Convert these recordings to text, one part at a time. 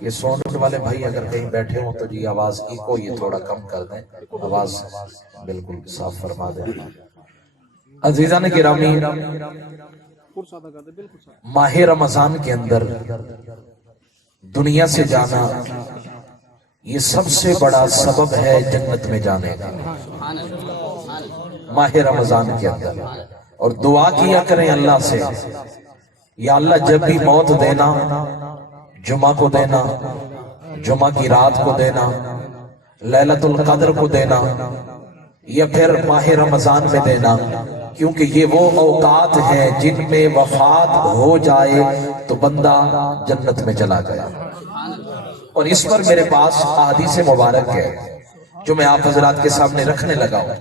یہ سونے والے بھائی اگر کہیں بیٹھے ہوں تو جی آواز ایکو یہ تھوڑا کم کر دیں، آواز بالکل صاف فرما دیں۔ عزیزان گرامی، ماہ رمضان کے اندر دنیا سے جانا یہ سب سے بڑا سبب ہے جنت میں جانے کا، ماہ رمضان کے اندر۔ اور دعا کیا کریں اللہ سے، یا اللہ جب بھی موت دینا، جمعہ کو دینا، جمعہ کی رات کو دینا، لیلۃ القدر کو دینا، یا پھر ماہ رمضان میں دینا، کیونکہ یہ وہ اوقات ہیں جن میں وفات ہو جائے تو بندہ جنت میں چلا گیا۔ اور اس پر میرے پاس احادیث مبارک ہے جو میں آپ حضرات کے سامنے رکھنے لگا ہوں۔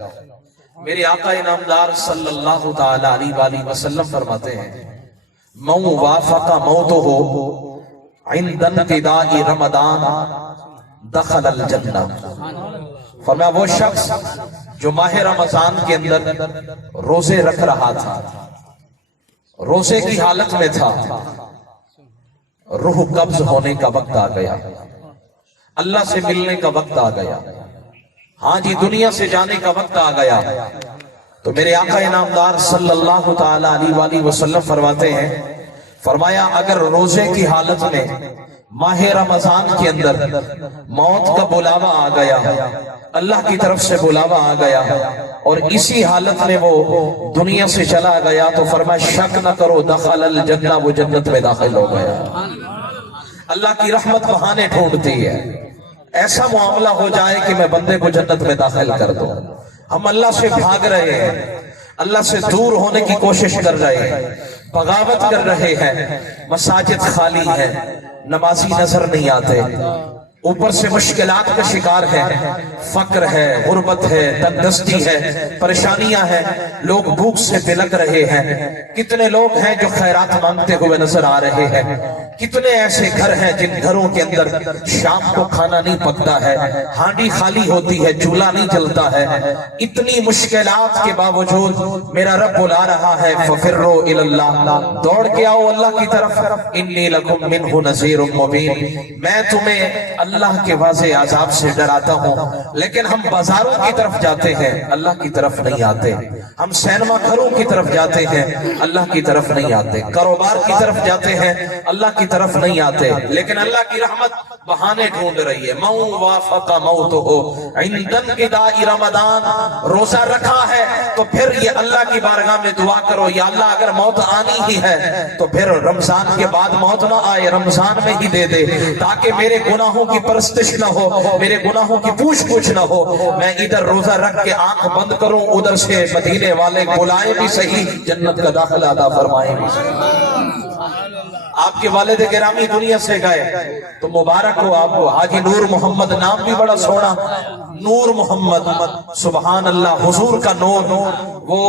میرے آقا انعامدار صلی اللہ تعالی علیہ وآلہ وسلم فرماتے ہیں، من وافق موتہ عند انقضاء رمضان دخل الجنہ۔ فرمایا وہ شخص جو ماہ رمضان کے اندر روزے رکھ رہا تھا، روزے کی حالت میں تھا، روح قبض ہونے کا وقت آ گیا، اللہ سے ملنے کا وقت آ گیا، ہاں جی دنیا سے جانے کا وقت آ گیا، تو میرے آقا انعامدار صلی اللہ تعالی علیہ وآلہ وسلم فرماتے ہیں، فرمایا اگر روزے کی حالت میں ماہ رمضان کے اندر موت کا بلاوا آ گیا، اللہ کی طرف سے بلاوا آ گیا، اور اسی حالت میں وہ دنیا سے چلا گیا، تو فرمایا شک نہ کرو دخل الجنہ، وہ جنت میں داخل ہو گیا۔ اللہ کی رحمت بہانے ڈھونڈتی ہے، ایسا معاملہ ہو جائے کہ میں بندے کو جنت میں داخل کر دوں۔ ہم اللہ سے بھاگ رہے ہیں، اللہ سے دور ہونے کی کوشش کر رہے ہیں، بغاوت کر رہے ہیں، مساجد خالی ہیں، نمازی نظر نہیں آتے، اوپر سے مشکلات کا شکار ہے، فقر ہے، غربت ہے، تنگدستی ہے، پریشانیاں ہیں، لوگ بھوک سے بلک رہے ہیں۔ کتنے لوگ ہیں جو خیرات مانگتے ہوئے نظر آ رہے ہیں، کتنے ایسے گھر ہیں جن گھروں کے اندر شام کو کھانا نہیں پکتا ہے، ہانڈی خالی ہوتی ہے، چولہا نہیں جلتا ہے۔ اتنی مشکلات کے باوجود میرا رب بلا رہا ہے فَفِرُّوا إِلَى اللَّهِ، دوڑ کے آؤ اللہ کی طرف، إِنِّي لَكُمْ مِنْهُ نَذِيرٌ مُبِينٌ، میں تمہیں اللہ کے واضح عذاب سے ڈراتا ہوں۔ لیکن ہم بازاروں کی طرف جاتے ہیں، اللہ کی طرف نہیں آتے، ہم سینما گھروں کی طرف جاتے ہیں، اللہ کی طرف نہیں آتے، کاروبار کی طرف جاتے ہیں، اللہ کی طرف نہیں آتے، لیکن اللہ کی رحمت بہانے ڈھونڈ رہی ہے۔ من وافق موتہ عند انقضاء رمضان، روزہ رکھا ہے تو پھر یہ اللہ کی بارگاہ میں دعا کرو، یا اللہ اگر موت آنی ہی ہے تو پھر رمضان کے بعد موت نہ آئے، رمضان میں ہی دے دے، تاکہ میرے گناہوں کی پرستش نہ ہو، میرے گناہوں کی پوچھ پوچھ نہ ہو، میں ادھر روزہ رکھ کے آنکھ بند کروں، ادھر سے مدینے والے بلائے بھی صحیح، جنت کا داخلہ عطا فرمائے بھی صحیح۔ آپ کے والد گرامی دنیا سے گئے تو مبارک ہو آپ کو، حاجی نور محمد، نام بھی بڑا سونا، نور محمد، سبحان اللہ، حضور کا نور۔ وہ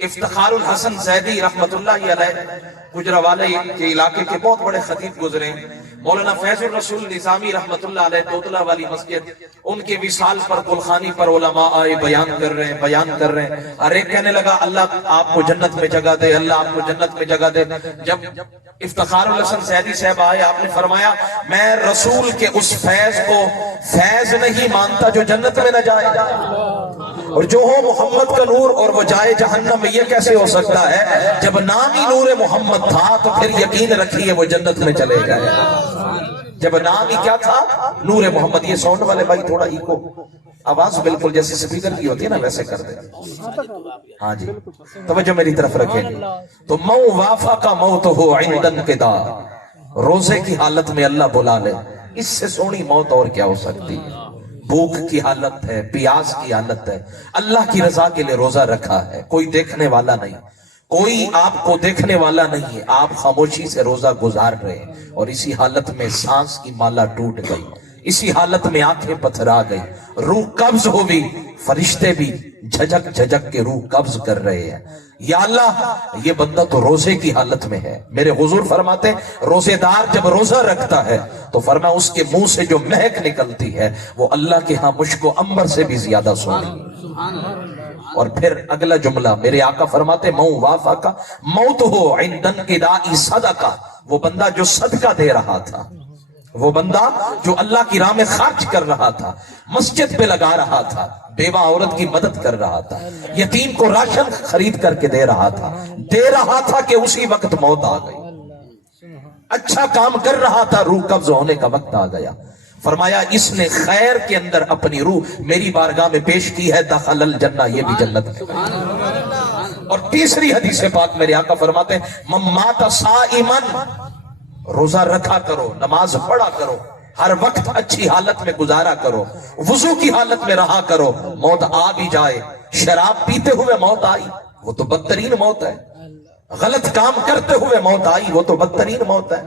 افتخار الحسن زیدی رحمت اللہ علیہ گجرانوالے کے علاقے کے بہت بڑے خطیب گزرے، مولانا فیض الرسول نظامی رحمت اللہ علیہ توتلا والی مسجد، ان کے وصال پر گلخانی پر علماء آئے، بیان کر رہے ہیں، ہر ایک کہنے لگا اللہ آپ کو جنت میں جگہ دے، اللہ آپ کو جنت میں جگہ دے۔ جب افتخار الحسن زیدی صاحب آئے، آپ نے فرمایا میں رسول کے اس فیض کو فیض نہیں مانتا جو جنت میں نہ جائے، اور جو ہو محمد کا نور اور وہ جائے جہنم میں، یہ کیسے ہو سکتا ہے؟ جب نام ہی نور محمد تھا تو پھر یقین رکھیے وہ جنت میں چلے گئے۔ جب نام ہی کیا تھا؟ نور محمد۔ یہ ساؤنڈ والے بھائی تھوڑا ایکو، آواز بالکل جیسے سپیکر کی ہوتی ہے نا ویسے کر دیں، ہاں جی توجہ میری طرف رکھیں۔ تو من وافق موتہ عند انقضاء، روزے کی حالت میں اللہ بلا لے، اس سے سونی موت اور کیا ہو سکتی ہے؟ بھوک کی حالت ہے، پیاس کی حالت ہے، اللہ کی رضا کے لئے روزہ رکھا ہے، کوئی دیکھنے والا نہیں، کوئی آپ کو دیکھنے والا نہیں ہے، آپ خاموشی سے روزہ گزار رہے ہیں، اور اسی حالت میں سانس کی مالا ٹوٹ گئی، اسی حالت میں آنکھیں پتھرا گئی، روح قبض ہو گئی، فرشتے بھی جھجک جھجک کے روح قبض کر رہے ہیں۔ یا اللہ یہ بندہ تو روزے کی حالت میں ہے۔ میرے حضور فرماتے روزے دار جب روزہ رکھتا ہے تو فرمایا اس کے منہ سے جو مہک نکلتی ہے وہ اللہ کے ہاں مشک و عنبر سے بھی زیادہ سونی۔ اور پھر اگلا جملہ میرے آقا فرماتے من وافق موتہ عند انقضاء صدقہ، وہ بندہ جو صدقہ دے رہا تھا، وہ بندہ جو اللہ کی راہ میں خرچ کر رہا تھا، مسجد پہ لگا رہا تھا، بیوہ عورت کی مدد کر رہا تھا، یتیم کو راشن خرید کر کے دے رہا تھا کہ اسی وقت موت آ گئی۔ اچھا کام کر رہا تھا، روح قبض ہونے کا وقت آ گیا۔ فرمایا اس نے خیر کے اندر اپنی روح میری بارگاہ میں پیش کی ہے، دخل الجنہ، یہ بھی جنت میں گیا۔ اور تیسری حدیث پاک میرے آقا فرماتے ہیں من مات صائمن، روزہ رکھا کرو، نماز پڑھا کرو، ہر وقت اچھی حالت میں گزارا کرو، وضو کی حالت میں رہا کرو، موت آ بھی جائے، شراب پیتے ہوئے موت آئی وہ تو بدترین موت ہے، غلط کام کرتے ہوئے موت آئی وہ تو بدترین موت ہے،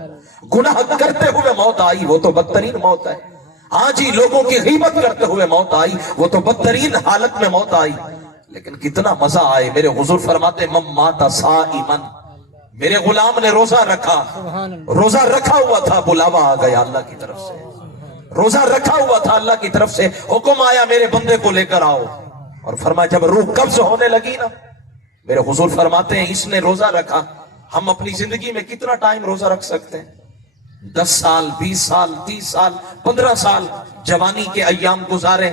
گناہ کرتے ہوئے موت آئی وہ تو بدترین موت ہے، ہاں جی لوگوں کی غیبت کرتے ہوئے موت آئی وہ تو بدترین حالت میں موت آئی۔ لیکن کتنا مزہ آئے، میرے حضور فرماتے من مات صائمن، میرے غلام نے روزہ رکھا، روزہ رکھا ہوا تھا، بلاوا آ گیا اللہ کی طرف سے، روزہ رکھا ہوا تھا، اللہ کی طرف سے حکم آیا میرے بندے کو لے کر آؤ، اور فرمایا جب روح قبض ہونے لگی نا، میرے حضور فرماتے ہیں اس نے روزہ رکھا۔ ہم اپنی زندگی میں کتنا ٹائم روزہ رکھ سکتے ہیں؟ 10 سال، 20 سال، 30 سال، 15 سال جوانی کے ایام گزارے،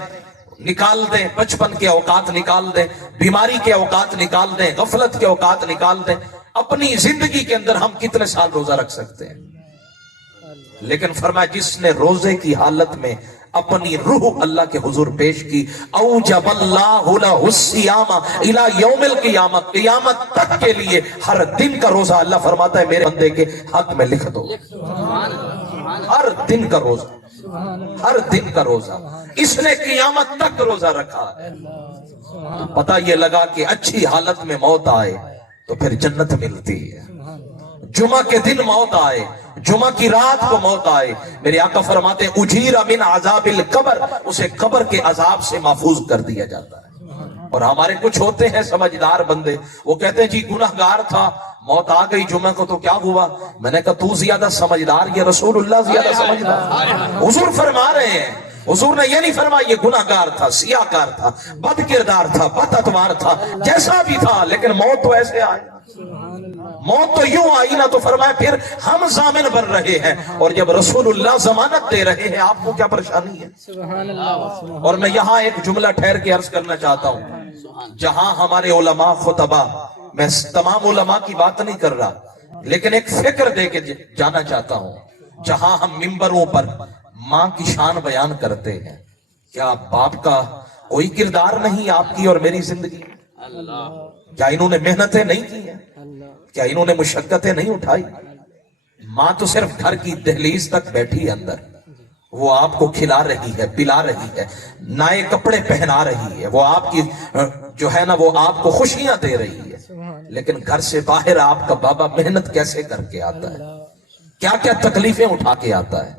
نکال دیں، بچپن کے اوقات نکال دیں، بیماری کے اوقات نکال دیں، غفلت کے اوقات نکال دیں، اپنی زندگی کے اندر ہم کتنے سال روزہ رکھ سکتے ہیں؟ لیکن فرمایا جس نے روزے کی حالت میں اپنی روح اللہ کے حضور پیش کی، اوجب اللہ لہ الصیام الی یوم القیامت، قیامت تک کے لیے ہر دن کا روزہ اللہ فرماتا ہے میرے بندے کے حق میں لکھ دو، ہر دن کا روزہ، ہر دن کا روزہ، اس نے قیامت تک روزہ رکھا ہے۔ تو پتہ یہ لگا کہ اچھی حالت میں موت آئے تو پھر جنت ملتی ہے، جمعہ کے دن موت آئے، جمعہ کی رات کو موت آئے، میرے آقا فرماتے ہیں اجیر من عذاب القبر، اسے قبر کے عذاب سے محفوظ کر دیا جاتا ہے۔ اور ہمارے کچھ ہوتے ہیں سمجھدار بندے، وہ کہتے ہیں جی گناہگار تھا، موت آ گئی جمعہ کو تو کیا ہوا؟ میں نے کہا تو زیادہ سمجھدار یا رسول اللہ زیادہ سمجھدار؟ حضور فرما رہے ہیں، حضور نے یہ نہیں فرمایا یہ گناہگار تھا، سیاہکار تھا، بد کردار تھا، بد اتوار تھا، جیسا بھی تھا، لیکن موت تو ایسے آئی، موت تو یوں آئی نا، تو فرمایا پھر ہم ضامن بن رہے ہیں، اور جب رسول اللہ ضمانت دے رہے ہیں آپ کو کیا پریشانی ہے؟ اور میں یہاں ایک جملہ ٹھہر کے عرض کرنا چاہتا ہوں، جہاں ہمارے علماء خطبہ، میں تمام علماء کی بات نہیں کر رہا لیکن ایک فکر دے کے جانا چاہتا ہوں، جہاں ہم منبروں پر ماں کی شان بیان کرتے ہیں، کیا باپ کا کوئی کردار نہیں آپ کی اور میری زندگی میں؟ کیا انہوں نے محنتیں نہیں کی ہیں؟ کیا انہوں نے مشقتیں نہیں اٹھائی؟ ماں تو صرف گھر کی دہلیز تک بیٹھی اندر، وہ آپ کو کھلا رہی ہے، پلا رہی ہے، نئے کپڑے پہنا رہی ہے، وہ آپ کی جو ہے نا وہ آپ کو خوشیاں دے رہی ہے، لیکن گھر سے باہر آپ کا بابا محنت کیسے کر کے آتا ہے، کیا کیا تکلیفیں اٹھا کے آتا ہے،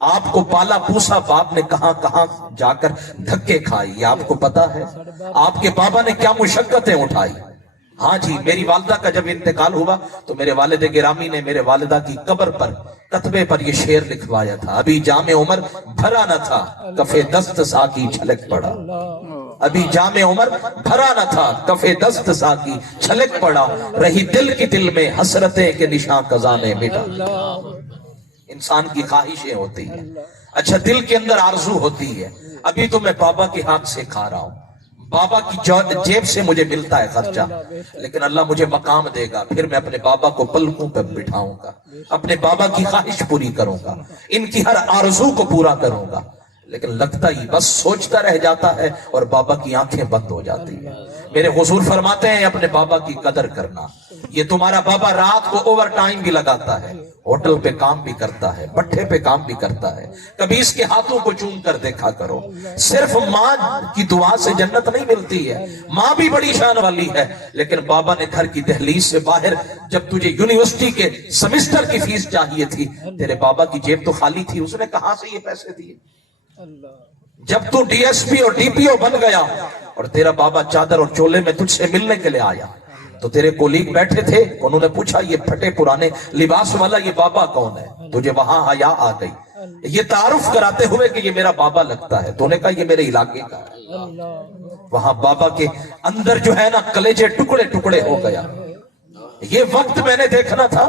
آپ کو پالا پوسا باپ نے کہاں کہاں جا کر دھکے کھائی یہ آپ کو پتا ہے، آپ کے بابا نے کیا مشقتیں اٹھائی۔ ہاں جی میری والدہ کا جب انتقال ہوا تو میرے والد گرامی نے میرے والدہ کی قبر پر کتبے پر یہ شعر لکھوایا تھا، ابھی جام عمر بھرا نہ تھا کفے دست ساکی چھلک پڑا، ابھی جام عمر بھرا نہ تھا کفے دست ساکی چھلک پڑا، رہی دل کی دل میں حسرتیں کہ نشاں خزانے مٹا۔ انسان کی خواہشیں ہوتی ہیں، اچھا دل کے اندر آرزو ہوتی ہے، ابھی تو میں بابا کے ہاتھ سے کھا رہا ہوں، بابا کی جیب سے مجھے ملتا ہے خرچہ، لیکن اللہ مجھے مقام دے گا، پھر میں اپنے بابا کو پلکوں پہ بٹھاؤں گا، اپنے بابا کی خواہش پوری کروں گا، ان کی ہر آرزو کو پورا کروں گا، لیکن لگتا ہی بس سوچتا رہ جاتا ہے اور بابا کی آنکھیں بند ہو جاتی ہیں۔ میرے حضور فرماتے ہیں اپنے بابا کی قدر کرنا، یہ تمہارا بابا رات کو اوور ٹائم بھی لگاتا ہے، ہوٹل پہ کام بھی کرتا ہے، بٹھے پہ کام بھی کرتا ہے، کبھی اس کے ہاتھوں کو چوم کر دیکھا کرو، صرف ماں کی دعا سے جنت نہیں ملتی ہے، ماں بھی بڑی شان والی ہے، لیکن بابا نے گھر کی دہلیز سے باہر جب تجھے یونیورسٹی کے سمسٹر کی فیس چاہیے تھی، تیرے بابا کی جیب تو خالی تھی، اس نے کہاں سے یہ پیسے دیے؟ جب تو ڈی ایس پی اور ڈی پی او بن گیا اور تیرا بابا چادر اور چولے میں تجھ سے ملنے کے لیے آیا تو تیرے کولیگ بیٹھے تھے، انہوں نے پوچھا یہ پھٹے پرانے لباس والا یہ بابا کون ہے؟ تجھے وہاں حیا آ گئی، یہ تعارف کراتے ہوئے کہ یہ میرا بابا لگتا ہے، تو نے کہا یہ میرے علاقے کا ہے، وہاں بابا کے اندر جو ہے نا کلیجے ٹکڑے ٹکڑے ہو گیا۔ یہ وقت میں نے دیکھنا تھا،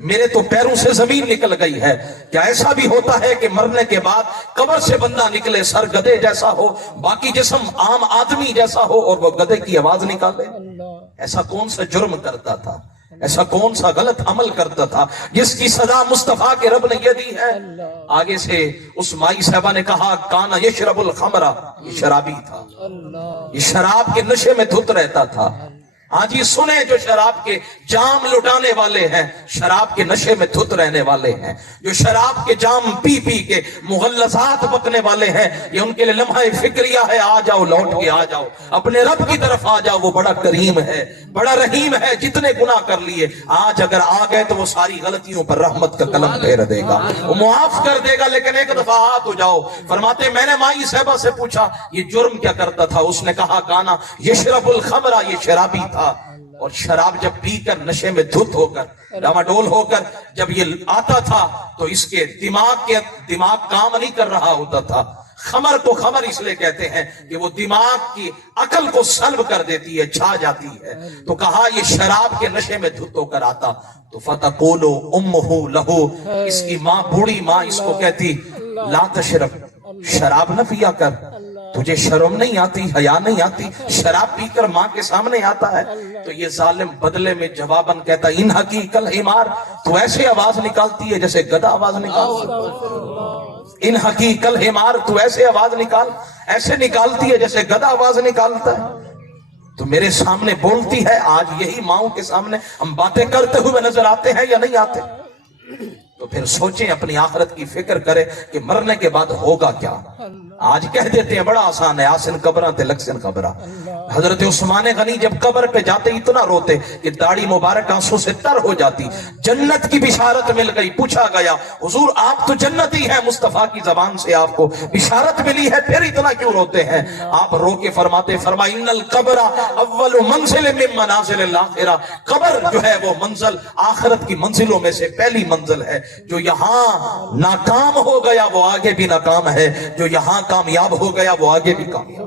میرے تو پیروں سے زمین نکل گئی ہے. کیا ایسا بھی ہوتا ہے کہ مرنے کے بعد قبر سے بندہ نکلے سر گدھے جیسا ہو, باقی جسم عام آدمی جیسا ہو, اور وہ گدھے کی آواز نکالے؟ ایسا کون سا جرم کرتا تھا, ایسا کون سا غلط عمل کرتا تھا جس کی سزا مصطفیٰ کے رب نے یہ دی ہے؟ آگے سے اس مائی صاحبہ نے کہا کانا یشرب الخمرہ, یہ شرابی تھا, یہ شراب کے نشے میں دھت رہتا تھا. ہاں جی سنیں, جو شراب کے جام لٹانے والے ہیں, شراب کے نشے میں دھت رہنے والے ہیں, جو شراب کے جام پی پی کے مغلظات بکنے والے ہیں, یہ ان کے لیے لمحہ فکریہ ہے, آ جاؤ لوٹ کے آ جاؤ, اپنے رب کی طرف آ جاؤ, وہ بڑا کریم ہے, بڑا رحیم ہے. جتنے گناہ کر لیے آج اگر آ گئے تو وہ ساری غلطیوں پر رحمت کا قلم پھیر دے گا, وہ معاف کر دے گا. لیکن ایک دفعہ ہاتھ ہو جاؤ. فرماتے میں نے مائی صاحبہ سے پوچھا یہ جرم کیا کرتا تھا؟ اس نے کہا کانا یشرب الخمرہ, یہ شرابی تھا, اور شراب جب پی کر نشے میں دھت ہو کر ڈاواڈول ہو کر جب یہ آتا تھا تو اس کے دماغ کام نہیں کر رہا ہوتا تھا. خمر کو خمر اس لیے کہتے ہیں کہ وہ دماغ کی عقل کو سلب کر دیتی ہے, چھا جاتی ہے. تو کہا یہ شراب کے نشے میں دھت ہو کر آتا تو فتقولو امہ لہو, اس کی ماں بوڑھی ماں اس کو کہتی لا تشرب, شراب نہ پیا کر, تجھے شرم نہیں آتی, حیا نہیں آتی, شراب پی کر ماں کے سامنے آتا ہے. تو یہ ظالم بدلے میں جواباً کہتا ان حقیق الحمار, تو ایسے آواز نکالتی ہے جیسے گدھا آواز نکالتی. ان حقیق الحمار, تو ایسے آواز ایسے نکالتی ہے جیسے گدھا آواز نکالتا ہے. تو میرے سامنے بولتی ہے. آج یہی ماؤں کے سامنے ہم باتیں کرتے ہوئے نظر آتے ہیں یا نہیں آتے؟ تو پھر سوچیں, اپنی آخرت کی فکر کرے کہ مرنے کے بعد ہوگا کیا. آج کہہ دیتے ہیں بڑا آسان ہے, آسن قبرہ تے لکسن قبرہ. حضرت عثمان غنی جب قبر پہ جاتے اتنا روتے کہ داڑھی مبارک آنسوں سے تر ہو جاتی. جنت کی بشارت مل گئی. پوچھا گیا حضور آپ تو جنتی ہیں, مصطفیٰ کی زبان سے آپ کو بشارت ملی ہے, پھر اتنا کیوں روتے ہیں؟ آپ رو کے فرماتے فرمایا ان القبر اول منزل من منازل الاخرہ, قبر جو ہے وہ منزل آخرت کی منزلوں میں سے پہلی منزل ہے. جو یہاں ناکام ہو گیا وہ آگے بھی ناکام ہے, جو یہاں کامیاب ہو گیا وہ آگے بھی کامیاب.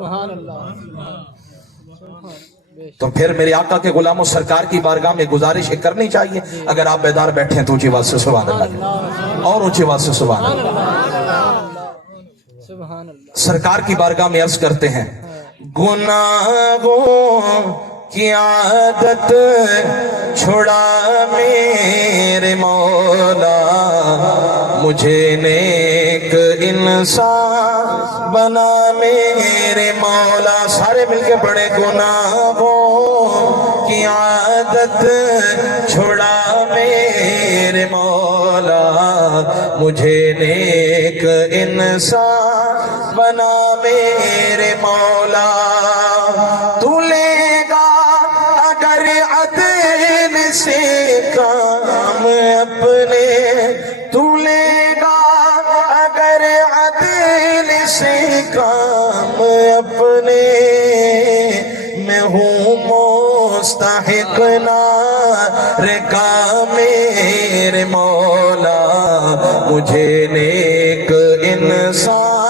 تو پھر میرے آقا کے غلاموں سرکار کی بارگاہ میں گزارش کرنی چاہیے. اگر آپ بیدار بیٹھے ہیں تو اونچی آواز سے سبحان اللہ, اور اونچی آواز سے سبحان اللہ. سرکار کی بارگاہ میں عرض کرتے ہیں گناہوں کی عادت چھڑا میرے مولا, مجھے نیک انسان بنا میرے مولا. سارے مل کے پڑھے گناہوں کی عادت چھڑا میرے مولا, مجھے نیک انسان بنا میرے مولا. تو لے گا اگر عدل سے کام اپنے, تو لے گا اگر عدل سے کام اپنے, میں ہوں مستحق نار کا میرے مولا, مجھے نیک انسان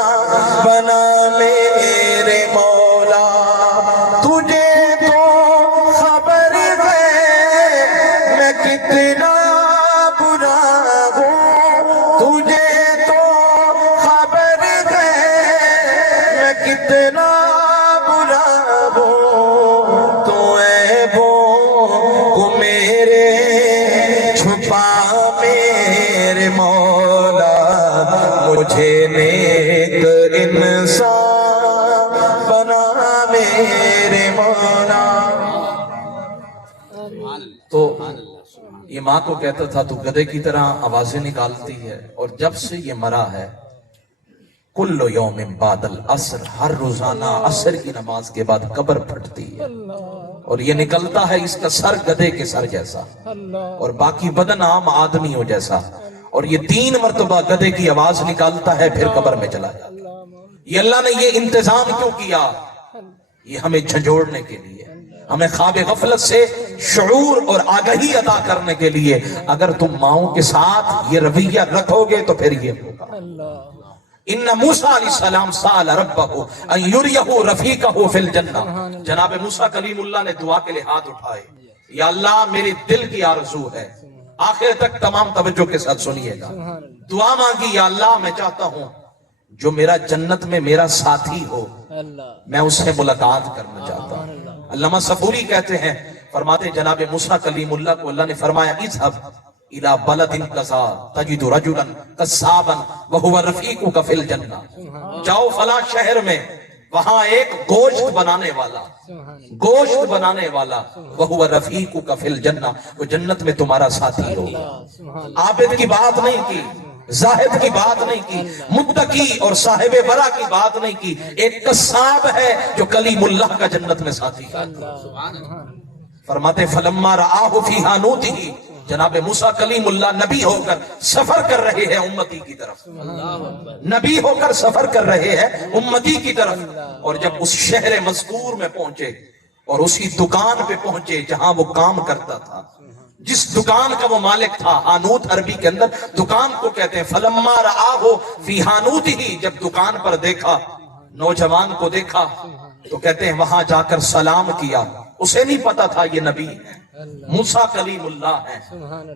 بنا میرے مولا. تجھے تو خبر ہے میں کتنا برا ہوں, تجھے تو خبر ہے میں کتنا برا ہوں, تو عیبوں کو میرے چھپا میرے مولا, مجھے نیک انسان بنا میرے مولا. تو یہ ماں کو کہتا تھا تو گدھے کی طرح آوازیں نکالتی ہے, اور جب سے یہ مرا ہے کل یوم بعد العصر, ہر روزانہ عصر کی نماز کے بعد قبر پھٹتی ہے, اور یہ نکلتا ہے اس کا سر گدھے کے سر جیسا اور باقی بدن عام آدمیوں جیسا, اور یہ 3 مرتبہ گدھے کی آواز نکالتا ہے پھر قبر میں چلا جاتا. یہ اللہ نے یہ انتظام کیوں کیا؟ یہ ہمیں جھنجھوڑنے کے لیے, ہمیں خواب غفلت سے شعور اور آگہی عطا کرنے کے لیے. اگر تم ماؤں کے ساتھ یہ رویہ رکھو گے تو پھر یہ ہوگا. ان موسیٰ علیہ السلام سأل ربہ ان یریہ رفیقہ فی الجنہ. جناب موسیٰ کلیم اللہ نے دعا کے لیے ہاتھ اٹھائے, یا اللہ میرے دل کی آرزو ہے آخر تک تمام توجہ کے ساتھ سنیے گا. سبحان اللہ دعا مانگی یا اللہ میں چاہتا ہوں جو میرا جنت میں میرا ساتھی ہو اللہ میں اس سے ملاقات کرنا چاہتا ہوں. علامہ صفوری کہتے ہیں فرماتے جناب موسیٰ کلیم اللہ کو اللہ نے فرمایا اذهب الى بلد كذا تجد رجلا قصابا وهو رفيقك في الجنہ. جاؤ فلاں شہر میں وہاں ایک گوشت بنانے والا گوشت بنانے والا وہو رفیقک فی الجنہ وہ جنت میں تمہارا ساتھی ہوگا. عابد کی بات نہیں کی, زاہد کی بات نہیں کی, متقی اور صاحب ورع کی بات نہیں کی, ایک قصاب ہے جو کلیم اللہ کا جنت میں ساتھی ہے. فرماتے فلما رآہ فی حانوتہ جناب موسیٰ کلیم اللہ نبی ہو کر سفر کر رہے ہیں امتی کی طرف, نبی ہو کر سفر کر رہے ہیں امتی کی طرف, اور جب اس شہر مذکور میں پہنچے اور اسی دکان پہ پہنچے جہاں وہ کام کرتا تھا, جس دکان کا وہ مالک تھا. حانوت عربی کے اندر دکان کو کہتے ہیں. فلما رآہ فی حانوتہ جب دکان پر دیکھا نوجوان کو دیکھا تو کہتے ہیں وہاں جا کر سلام کیا. اسے نہیں پتا تھا یہ نبی ہے, موسیٰ کلیم اللہ ہے.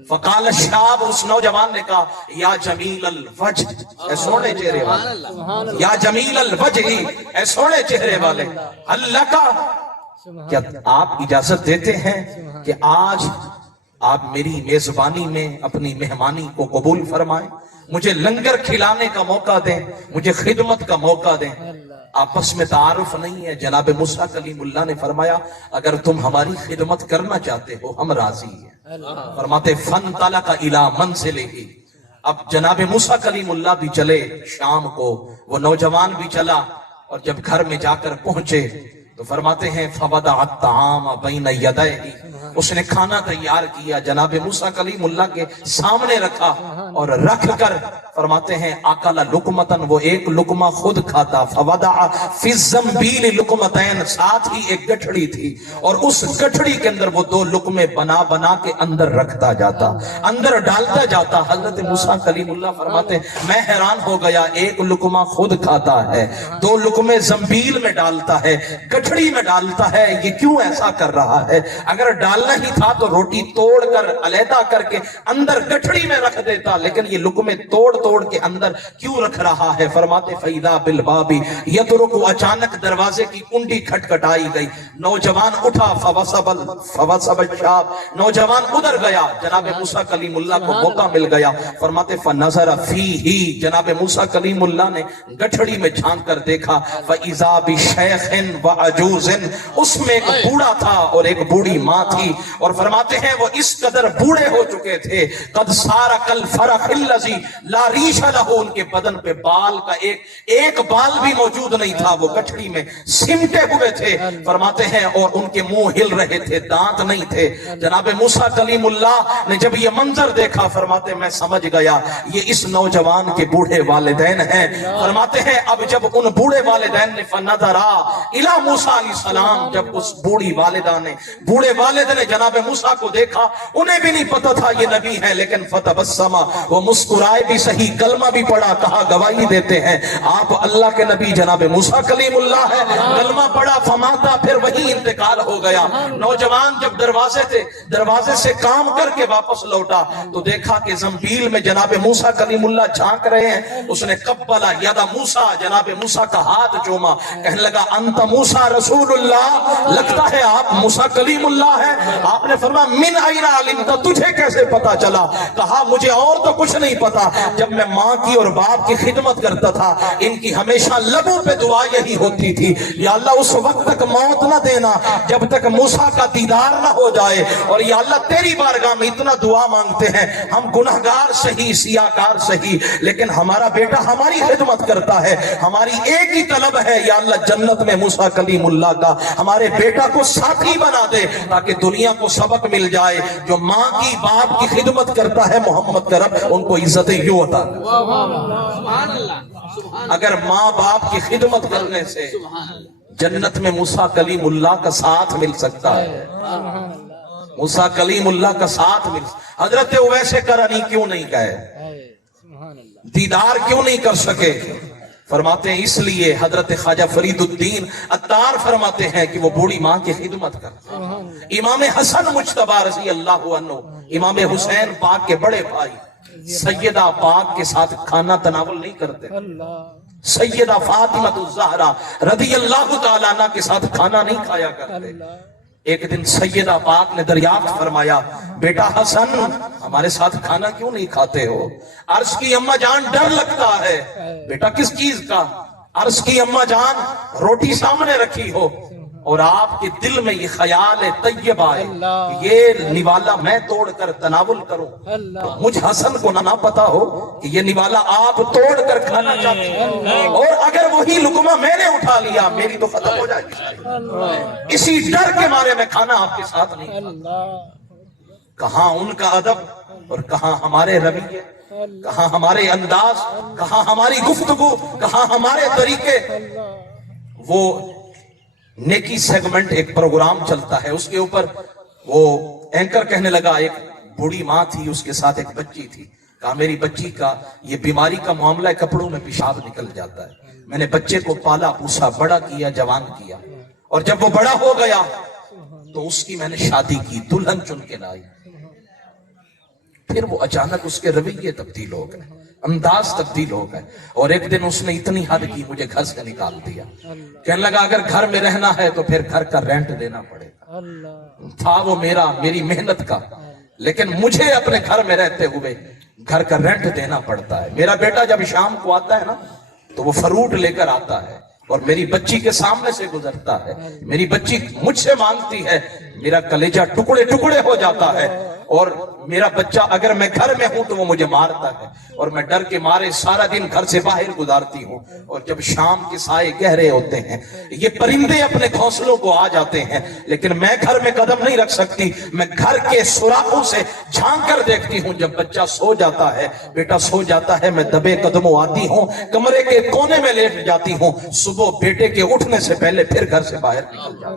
فقال الشاب اس نوجوان نے کہا یا جمیل الوجہ اے سونے چہرے والے, یا جمیل الوجہ اے سونے چہرے والے, اللہ کا کیا آپ اجازت دیتے ہیں کہ آج آپ میری میزبانی میں اپنی مہمانی کو قبول فرمائیں, مجھے لنگر کھلانے کا موقع دیں, مجھے خدمت کا موقع دیں. آپس میں تعارف نہیں ہے. جناب موسیٰ کلیم اللہ نے فرمایا اگر تم ہماری خدمت کرنا چاہتے ہو ہم راضی ہیں. فرماتے فانطلق الی منزلہ. اب جناب موسیٰ کلیم اللہ بھی چلے شام کو, وہ نوجوان بھی چلا, اور جب گھر میں جا کر پہنچے تو فرماتے ہیں فوضع الطعام بین یدیہ, اس نے کھانا تیار کیا جناب موسیٰ کلیم اللہ کے سامنے رکھا, اور رکھ کر فرماتے ہیں اکل لقمتن وہ ایک لقمہ خود کھاتا. فوضع فی الزنبیل لقمتین ساتھ ہی ایک گٹھڑی تھی, اور اس گٹھڑی کے اندر وہ 2 لقمے بنا بنا کے اندر رکھتا جاتا, اندر ڈالتا جاتا. حضرت موسیٰ کلیم اللہ فرماتے ہیں میں حیران ہو گیا, ایک لقمہ خود کھاتا ہے, 2 لقمے زنبیل میں ڈالتا ہے, گٹھڑی میں ڈالتا ہے, یہ کیوں ایسا کر رہا ہے؟ اگر ڈالنا ہی تھا تو روٹی توڑ کر علیحدہ کر کے اندر گٹھڑی میں رکھ دیتا, لیکن یہ لقمے توڑ کے اندر کیوں رکھ رہا ہے؟ فرماتے فیدا بالباب یترک, اچانک دروازے کی کنڈی کھٹکھٹائی گئی, نوجوان اٹھا فوصب الشاب, نوجوان ادھر گیا, جناب موسیٰ کلیم اللہ کو موقع مل گیا. فرماتے فنظر فیہ جناب موسیٰ کلیم اللہ نے گٹھڑی میں جھانک کر دیکھا فاذا بشیخ وعجوز, اس میں ایک بوڑھا تھا اور ایک بوڑھی ماں تھی, اور فرماتے ہیں وہ اس قدر بوڑھے ہو چکے تھے قد سار کالفرخ الذی لا ریش لہ, ان کے بدن پہ بال کا ایک بال بھی موجود نہیں تھا, وہ گٹھڑی میں سمٹے ہوئے تھے. فرماتے ہیں اور ان کے منہ ہل رہے تھے, دانت نہیں تھے. جناب موسیٰ کلیم اللہ نے جب یہ منظر دیکھا فرماتے میں سمجھ گیا یہ اس نوجوان کے بوڑھے والدین ہیں. فرماتے ہیں اب جب ان بوڑھے والدین نے فنظرا الی موسیٰ علیہ السلام, جب اس بوڑھی والدہ نے بوڑھے والد نے جناب موسیٰ کو دیکھا, انہیں بھی نہیں پتا تھا یہ نبی ہے, لیکن فتبسم, وہ مسکرائے بھی صحیح, کلمہ بھی پڑھا, کہا گواہی دیتے ہیں آپ اللہ کے نبی جناب موسیٰ کلیم اللہ ہے. کلمہ پڑھا فماتا, پھر وہی انتقال ہو گیا. نوجوان جب دروازے سے کام کر کے واپس لوٹا تو دیکھا کہ زنبیل میں جناب موسیٰ کلیم اللہ جھانک رہے ہیں. اس نے قبلا ید موسیٰ, جناب موسیٰ کا ہاتھ چوما, کہنے لگا انت موسیٰ رسول اللہ, لگتا ہے آپ موسیٰ کلیم اللہ ہے. آپ نے فرمایا من این علمت, تجھے کیسے پتا چلا؟ کہا مجھے اور تو کچھ نہیں پتا, جب میں ماں کی اور باپ کی خدمت کرتا تھا ان کی ہمیشہ لبوں پہ دعا یہی ہوتی تھی یا اللہ اس وقت تک موت نہ دینا جب تک موسیٰ کا دیدار نہ ہو جائے, اور یا اللہ تیری بارگاہ میں اتنا دعا مانگتے ہیں, ہم گناہگار صحیح سیاہکار صحیح, لیکن ہمارا بیٹا ہماری خدمت کرتا ہے, ہماری ایک ہی طلب ہے یا اللہ جنت میں موسیٰ کلیم اللہ کا ہمارے بیٹا کو ساتھی بنا دے تاکہ دنیا کو سبق مل جائے جو ماں کی باپ کی خدمت کرتا ہے محمد کا رب ان کو عزتیں یوں عطا. اگر ماں باپ کی خدمت کرنے سے جنت میں موسیٰ کلیم اللہ کا ساتھ مل سکتا ہے, موسیٰ کلیم اللہ کا ساتھ مل. حضرت اویس کرنی کیوں نہیں گئے, دیدار کیوں نہیں کر سکے؟ فرماتے ہیں اس لیے حضرت خواجہ فرید الدین عطار فرماتے ہیں کہ وہ بوڑھی ماں کی خدمت کرتے. امام حسن مجتبی رضی اللہ عنہ امام حسین پاک کے بڑے بھائی سیدہ پاک کے ساتھ کھانا تناول نہیں کرتے. اللہ سیدہ فاطمہ الزہرا رضی اللہ تعالیٰ عنہ کے ساتھ کھانا نہیں کھایا کرتے. اللہ ایک دن سیدہ پاک نے دریافت فرمایا بیٹا حسن ہمارے ساتھ کھانا کیوں نہیں کھاتے ہو؟ عرض کی اماں جان ڈر لگتا ہے. بیٹا کس چیز کا؟ عرض کی اماں جان روٹی سامنے رکھی ہو اور آپ کے دل میں یہ خیال طیب آئے کہ یہ نوالا میں توڑ کر تناول کروں. اللہ مجھ حسن کو نہ پتا ہو کہ یہ نوالا آپ توڑ کر کھانا چاہتے ہیں اور اگر وہی لقمہ میں نے اٹھا لیا میری تو ختم ہو جائے گی. اسی ڈر کے مارے میں کھانا آپ کے ساتھ نہیں کھاتا. اللہ کہاں ان کا ادب اور کہاں ہمارے رویے، کہاں ہمارے انداز، کہاں ہماری گفتگو، کہاں ہمارے طریقے. وہ نیکی سیگمنٹ ایک پروگرام چلتا ہے، اس کے اوپر وہ اینکر کہنے لگا ایک بوڑھی ماں تھی، اس کے ساتھ ایک بچی تھی. کہا میری بچی کا یہ بیماری کا معاملہ ہے، کپڑوں میں پیشاب نکل جاتا ہے. میں نے بچے کو پالا پوسا، بڑا کیا، جوان کیا، اور جب وہ بڑا ہو گیا تو اس کی میں نے شادی کی، دلہن چن کے لائی. پھر وہ اچانک اس کے رویے تبدیل ہو گئے، انداز تبدیل ہو گئے، اور ایک دن اس نے اتنی حد کی مجھے گھر سے نکال دیا. کہنے لگا اگر گھر میں رہنا ہے تو پھر گھر کا رینٹ دینا پڑے گا. اللہ تھا وہ میری محنت کا، لیکن مجھے اپنے گھر میں رہتے ہوئے گھر کا رینٹ دینا پڑتا ہے. میرا بیٹا جب شام کو آتا ہے نا تو وہ فروٹ لے کر آتا ہے اور میری بچی کے سامنے سے گزرتا ہے. میری بچی مجھ سے مانگتی ہے، میرا کلیجہ ٹکڑے ٹکڑے ہو جاتا ہے. اور میرا بچہ اگر میں گھر میں ہوں تو وہ مجھے مارتا ہے اور میں ڈر کے مارے سارا دن گھر سے باہر گزارتی ہوں. اور جب شام کے سائے گہرے ہوتے ہیں یہ پرندے اپنے گھونسلوں کو آ جاتے ہیں، لیکن میں گھر میں قدم نہیں رکھ سکتی. میں گھر کے سوراخوں سے جھانک کر دیکھتی ہوں. جب بچہ سو جاتا ہے، بیٹا سو جاتا ہے، میں دبے قدموں آتی ہوں، کمرے کے کونے میں لیٹ جاتی ہوں. صبح بیٹے کے اٹھنے سے پہلے پھر گھر سے باہر نکل جاتی ہوں.